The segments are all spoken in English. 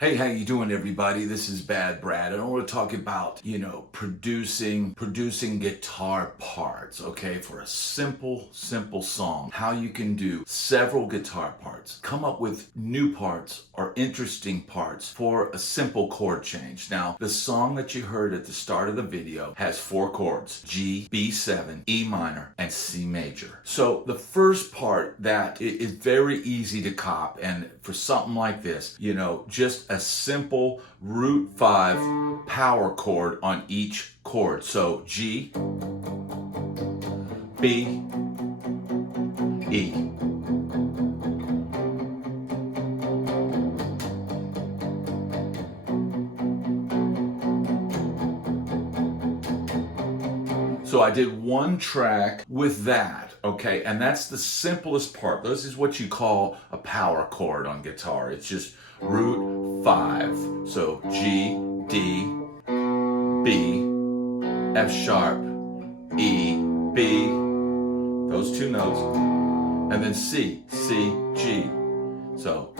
Hey, how you doing, everybody? This is Bad Brad, and I want to talk about, producing guitar parts, okay, for a simple song. How you can do several guitar parts, come up with new parts or interesting parts for a simple chord change. Now, the song that you heard at the start of the video has 4 chords: G, B7, E minor, and C major. So the first part that is very easy to cop, and for something like this, just a simple root 5 power chord on each chord. So G, B, E. So I did one track with that, okay? And that's the simplest part. This is what you call a power chord on guitar. It's just root 5. So G, D, B, F sharp, E, B, those 2 notes, and then C, C, G. So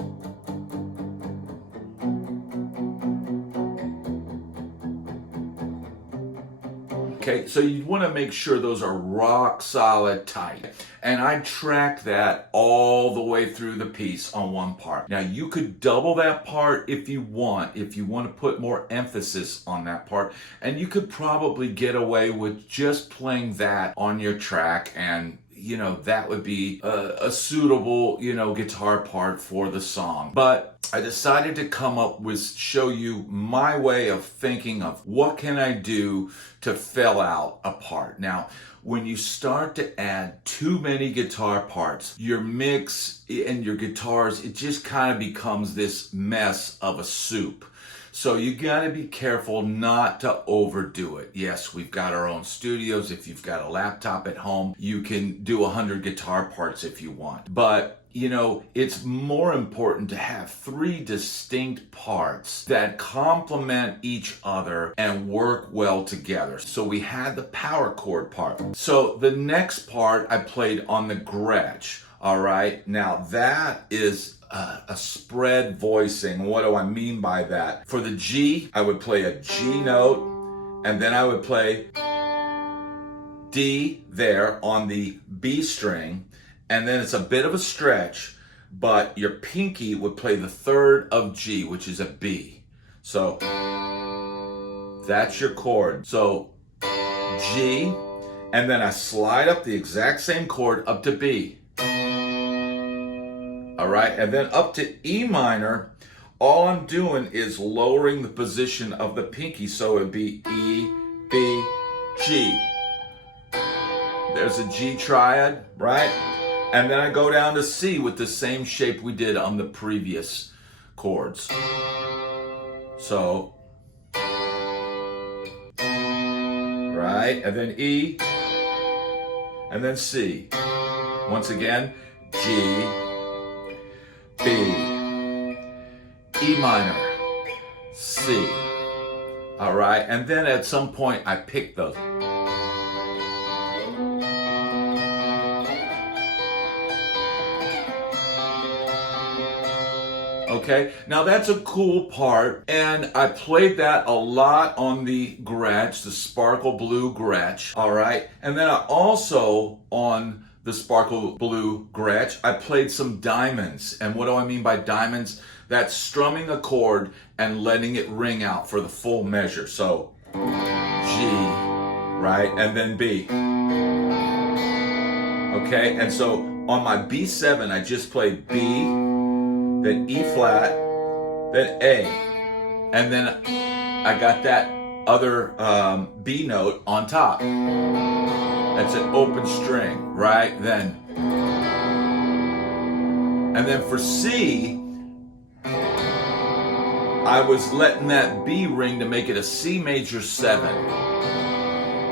okay, so you want to make sure those are rock solid tight. And I tracked that all the way through the piece on one part. Now you could double that part if you want to put more emphasis on that part. And you could probably get away with just playing that on your track, and that would be a suitable, guitar part for the song. But I decided to show you my way of thinking of what can I do to fill out a part. Now, when you start to add too many guitar parts, your mix and your guitars, it just kind of becomes this mess of a soup. So you got to be careful not to overdo it. Yes, we've got our own studios. If you've got a laptop at home, you can do 100 guitar parts if you want. But it's more important to have 3 distinct parts that complement each other and work well together. So we had the power chord part. So the next part I played on the Gretsch. All right, now that is a spread voicing. What do I mean by that? For the G, I would play a G note, and then I would play D there on the B string, and then it's a bit of a stretch, but your pinky would play the 3rd of G, which is a B. So that's your chord. So G, and then I slide up the exact same chord up to B. All right, and then up to E minor, all I'm doing is lowering the position of the pinky, so it'd be E, B, G. There's a G triad, right? And then I go down to C with the same shape we did on the previous chords. So, right, and then E, and then C. Once again, G, B, E minor, C. All right, and then at some point I pick those. Okay, now that's a cool part, and I played that a lot on the Gretsch, the Sparkle Blue Gretsch, all right? And then I also, on the Sparkle Blue Gretsch, I played some diamonds. And what do I mean by diamonds? That's strumming a chord and letting it ring out for the full measure. So G, right, and then B. Okay, and so on my B7, I just played B, then E flat, then A, and then I got that other B note on top. That's an open string, right? And then for C, I was letting that B ring to make it a C major 7.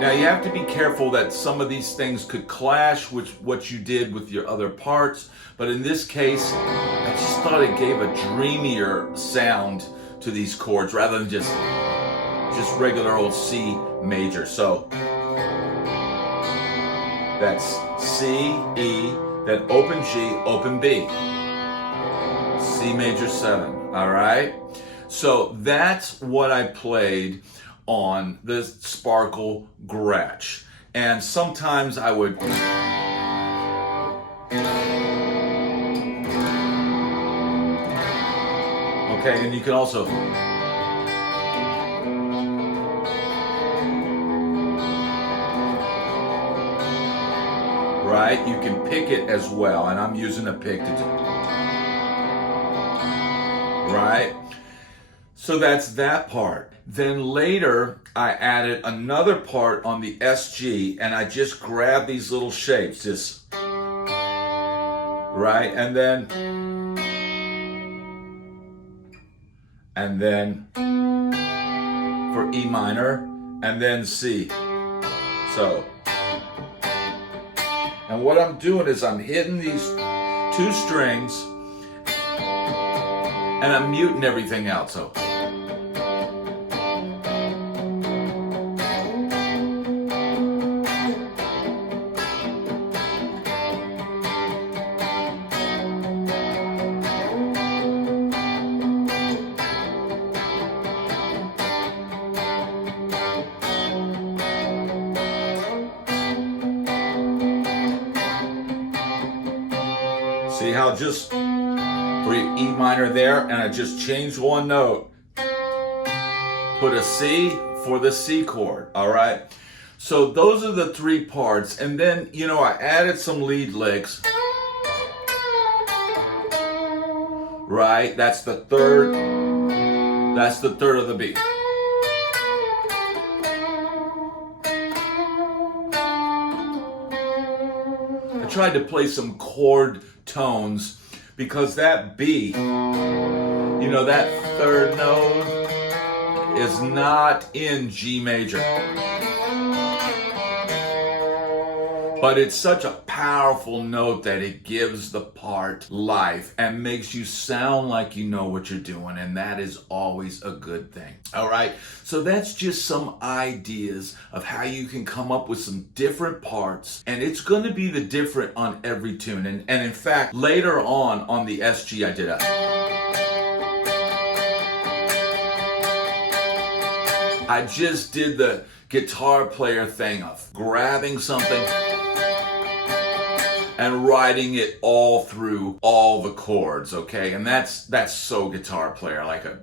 Now you have to be careful that some of these things could clash with what you did with your other parts, but in this case, I just thought it gave a dreamier sound to these chords rather than just regular old C major. So that's C, E, then open G, open B. C major 7, all right? So that's what I played on the Sparkle Gretsch. And sometimes I would... Okay, and you can also... Right? You can pick it as well, and I'm using a pick to do... Right? So that's that part. Then later, I added another part on the SG, and I just grabbed these little shapes, just... Right? And then for E minor, and then C. So, and what I'm doing is I'm hitting these two strings, and I'm muting everything else. So, see how just for E minor there, and I just changed one note. Put a C for the C chord, all right? So those are the three parts, and then, you know, I added some lead licks. Right, that's the third of the beat. I tried to play some chord tones because that B, you know, that third note is not in G major. But it's such a powerful note that it gives the part life and makes you sound like you know what you're doing, and that is always a good thing. All right, so that's just some ideas of how you can come up with some different parts, and it's going to be the different on every tune. And in fact, later on the SG, I did I just did the guitar player thing of grabbing something and writing it all through all the chords, okay? And that's so guitar player, like a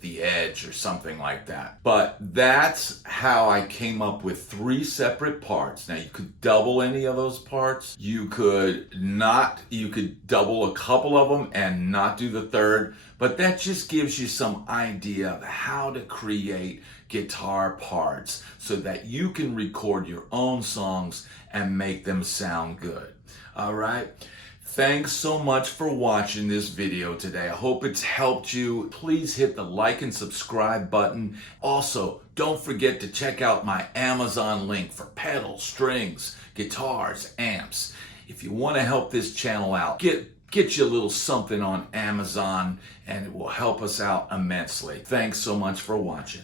The Edge or something like that. But that's how I came up with three separate parts. Now you could double any of those parts. You could double a couple of them and not do the third. But that just gives you some idea of how to create guitar parts so that you can record your own songs and make them sound good. All right. Thanks so much for watching this video today. I hope it's helped you. Please hit the like and subscribe button. Also, don't forget to check out my Amazon link for pedals, strings, guitars, amps. If you want to help this channel out, get you a little something on Amazon, and it will help us out immensely. Thanks so much for watching.